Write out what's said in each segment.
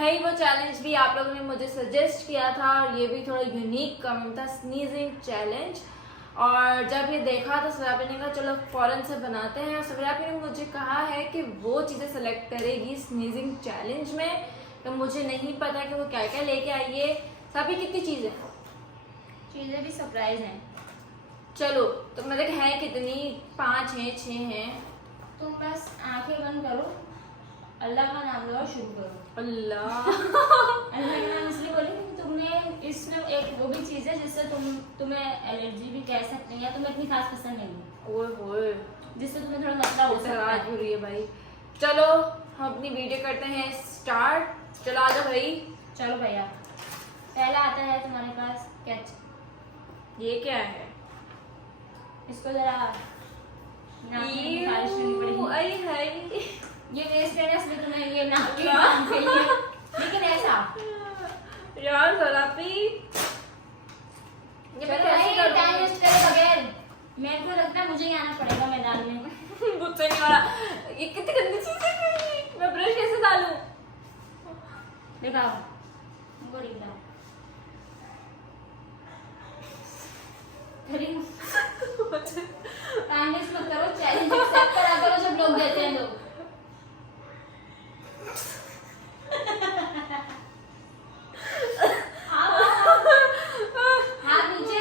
भाई वो चैलेंज भी आप लोगों ने मुझे सजेस्ट किया था और ये भी थोड़ा यूनिक काम था, स्नीजिंग चैलेंज। और जब ये देखा तो सव्यापी ने कहा चलो फौरन से बनाते हैं। सव्यापी ने मुझे कहा है कि वो चीज़ें सेलेक्ट करेगी स्नीजिंग चैलेंज में, तो मुझे नहीं पता कि वो क्या क्या लेके आई है। सभी कितनी चीज़ें भी सरप्राइज हैं। चलो तो मतलब है कितनी, 5 हैं 6 हैं। तुम बस आंखें बंद करो, अल्लाह का नाम लो और शुरू करो। अल्लाह अल्लाह का नाम इसलिए बोली क्योंकि तुम्हें इसमें एक वो भी चीज़ है जिससे तुम्हें एलर्जी भी कह सकते हैं या तुम्हें इतनी खास पसंद नहीं है, ओए ओए जिससे तुम्हें थोड़ा मसला हो सकता आज है। हो रही है भाई। चलो हम अपनी वीडियो करते हैं स्टार्ट। चलो आ जाओ भाई। चलो भैया, पहला आता है तुम्हारे पास कैच। ये क्या है? इसको जरा नाक में खारिश करनी पड़ेगी। आई हाय, ये वेस्ट है ना, इसलिए तुम्हें ये नाक के काम के लिए, लेकिन ऐसा यार सलापी ये मैं कैसे कर टाइम दूंगी? वेस्ट करे बगैर मेरे को लगता है मुझे ही आना पड़ेगा मैदान में। मुझसे नहीं हो रहा। ये कितनी गंदी चीज है, मैं ब्रश कैसे डालूं? दिखाओ उनको, दिखाओ टाइम वेस्ट मत करो, चैलेंज एक्सेप्ट करा करो जब लोग देते हैं लोग। हाथ नीचे,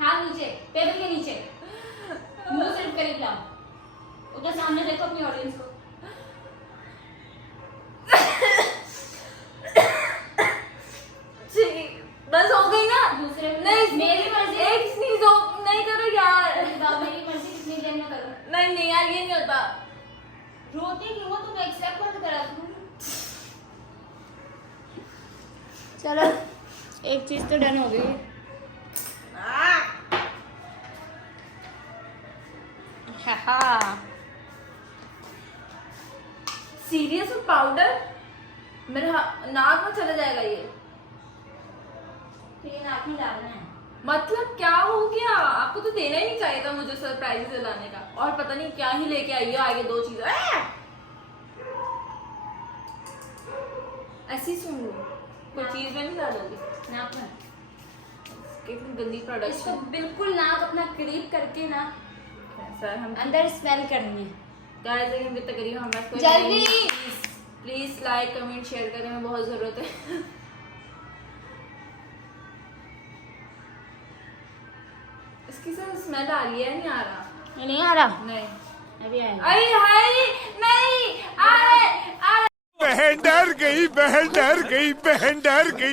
हाथ नीचे, टेबल के नीचे, मुंह सिर्फ करीब लाओ, उधर सामने देखो अपनी ऑडियंस को। बस हो गई ना? दूसरे नहीं, मेरी मर्जी। एक स्नीज हो नहीं करो यार। मेरी मर्जी कितनी देर में करूं। नहीं नहीं यार ये नहीं होता। रोती क्यों हो तुम? एक्सेप्ट मत करा तुम। चलो एक चीज तो डन हो गई। सीरियस में पाउडर मेरे नाक में चला जाएगा ये? तो ये नाक में डालना है। मतलब क्या हो गया? आपको तो देना ही नहीं चाहिए था मुझे सरप्राइज दिलाने का, और पता नहीं क्या ही लेके आई हो आगे 2 चीजें। ऐसी सुन लो, कोई चीज में नहीं डालोगी नाक में कितनी गंदी प्रोडक्ट। इसको बिल्कुल नाक अपना करीब करके ना सर हम अंदर स्मेल करनी है। गाइस हम कितना करीब हम इसको जल्दी प्लीज लाइक कमेंट शेयर करने में बहुत जरूरत है। इसकी सर स्मेल आ रही है, नहीं आ रहा? नहीं आ रहा, नहीं अभी आएगा। आई हाय नहीं आ रहा। बहन डर गई, बहन डर गई, बहन डर गई।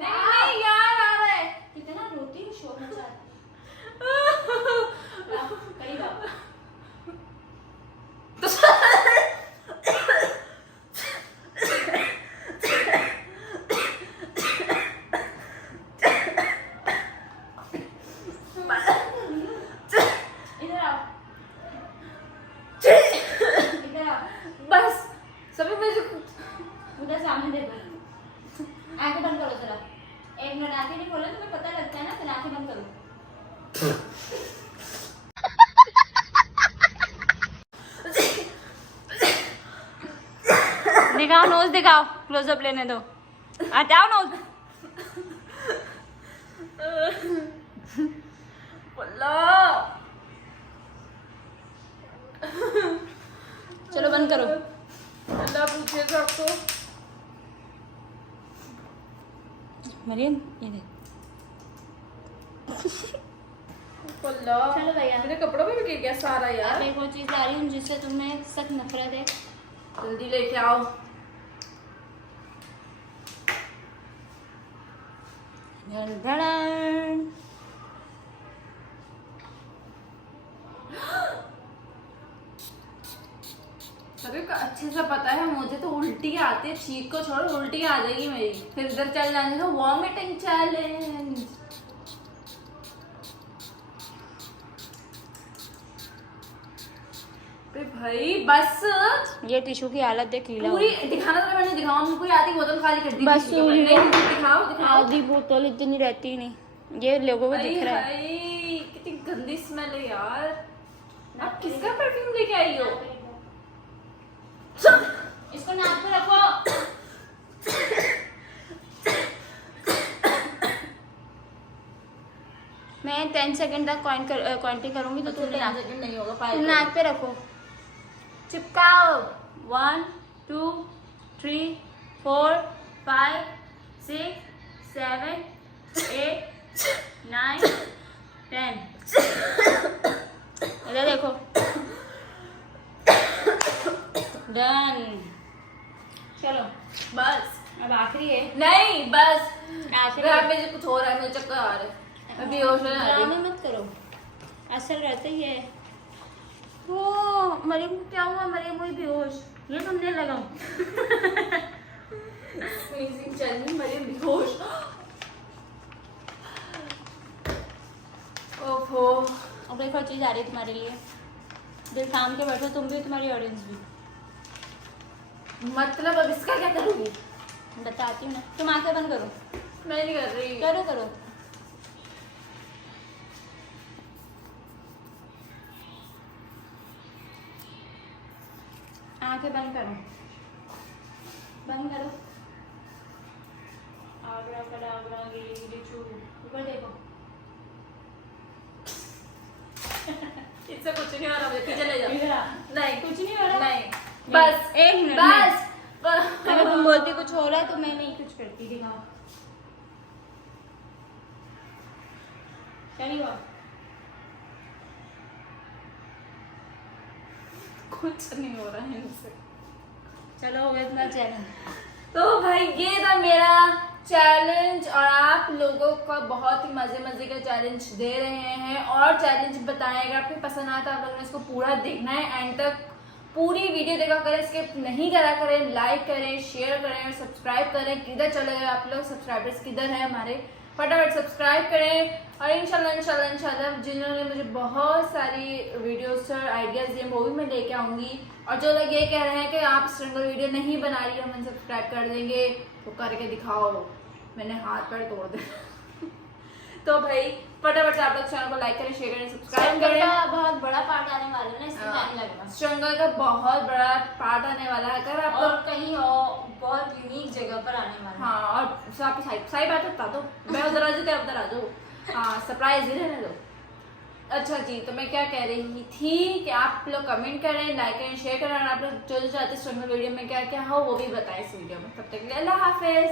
नहीं यार आ रहा है। कितना रोती हूँ, शोर मचा करीब आओ। इधर आओ, इधर आओ, बस सभी मुझे उधर सामने देखो। आंखें बंद करो जरा, 1 मिनट आंखें नहीं खोलो, तुम्हें पता लगता है ना, फिर आंखें बंद करो। दिखाओ नोज, दिखाओ, क्लोजअप लेने दो, हटाओ नोज। चलो बंद करो। अल्लाह पूछे सबको। मरियम ये देख। चलो भैया। मेरे कपड़ों पे भी गिर गया सारा यार। अब एक और चीज ला रही हूँ जिससे तुम्हें सख्त नफरत है। जल्दी लेके आओ। धड़धड़न। सभी को अच्छे से पता है मुझे तो उल्टी आती है, चीख को छोड़ उल्टी आ जाएगी मेरी, फिर इधर चल जाने का वॉमिटिंग चैलेंज। भाई बस ये टिश्यू की हालत देख, लीला पूरी दिखाना तो मैंने दिखाऊं, हमको कोई आती बोतल खाली कर दी बस किसी के ऊपर। नहीं, दिखाओ दिखाओ। आधी बोतल इतनी रहती ही नहीं, ये लोगों को दिख रहा है। कितनी गंदी स्मेल है यार। आप किसका परफ्यूम लेके आई हो? इसको नाक पे रखो। मैं 10 सेकंड तक काउंटिंग करूंगी तो तुम नाक नहीं होगा तुम पायल नाक पे रखो, चिपकाओ। 1 2 3 4 5 6 7 8 9 10। इधर देखो। डन। चलो बस अब आखिरी है। नहीं बस आखिरी अब मुझे कुछ हो रहा है, मुझे चक्कर आ रहा है, मैं बेहोश होने आ रही ड्रामा हूँ। मत करो, असल रहता ही है। ओ मरियम को क्या हुआ? मरियम हुई बेहोश। ये तुमने लगाओ। Sneezing challenge, मरियम बेहोश। ओहो अब एक और चीज आ रही है तुम्हारे लिए। दिल थाम के बैठो, तुम भी तुम्हारी ऑडियंस भी। मतलब अब इसका क्या करूँगी? बताती हूँ ना। तुम आंखें बंद करो। मैं नहीं कर रही। करो करो। आंखें बंद करो, बंद करो। आगरा कड़ागरा गिली गिली चू, ऊपर देखो। इससे कुछ नहीं हो रहा, मुझे चले जाओ। इधर आ। नहीं कुछ नहीं हो रहा। नहीं बस एक मिनट बस अगर तुम बोलती कुछ हो रहा है तो मैं नहीं कुछ करती। दिखाओ। चलिए कुछ नहीं हो रहा है इनसे। चलो हो गया तुम्हारा चैलेंज। तो भाई ये था मेरा चैलेंज और आप लोगों का बहुत ही मजे मजे का चैलेंज दे रहे हैं और चैलेंज बताएगा। आपको पसंद आता है आप लोगों ने इसको पूरा देखना है, एंड तक पूरी वीडियो देखा करें, स्किप नहीं करा करें, लाइक करें, शेयर करें और सब्सक्राइब करें। किधर चले गए आप लोग? सब्सक्राइबर्स किधर है हमारे? फटाफट सब्सक्राइब करें। और इंशाल्लाह जिन्होंने मुझे बहुत सारी वीडियोस और आइडियाज दिए वो भी मैं लेके आऊंगी। और जो लोग ये कह रहे हैं कि आप स्ट्रगल वीडियो नहीं बना रही, हम अनसब्सक्राइब कर देंगे, तो करके दिखाओ, मैंने हाथ पैर तोड़ दे। तो भाई फटाफट से आप लोग चैनल को लाइक करें, शेयर करें, सब्सक्राइब करें। का बहुत बड़ा पार्ट आने वाला है ना, इसमें टाइम लगेगा। स्ट्रगल का बहुत बड़ा पार्ट आने वाला है। अगर आप और लोग कहीं और बहुत यूनिक जगह पर आने वाला है। हाँ, और सही बात है, बता दो, मैं उधर आ जाती, आप उधर आ जाओ। हाँ, सरप्राइज ही रहने दो। अच्छा जी, तो मैं क्या कह रही थी कि आप लोग कमेंट करें, लाइक करें, शेयर करें और आप लोग जो जो चाहते हैं स्ट्रगल वीडियो में क्या क्या हो वो भी बताएं इस वीडियो में। तब तक के लिए अल्लाह हाफिज।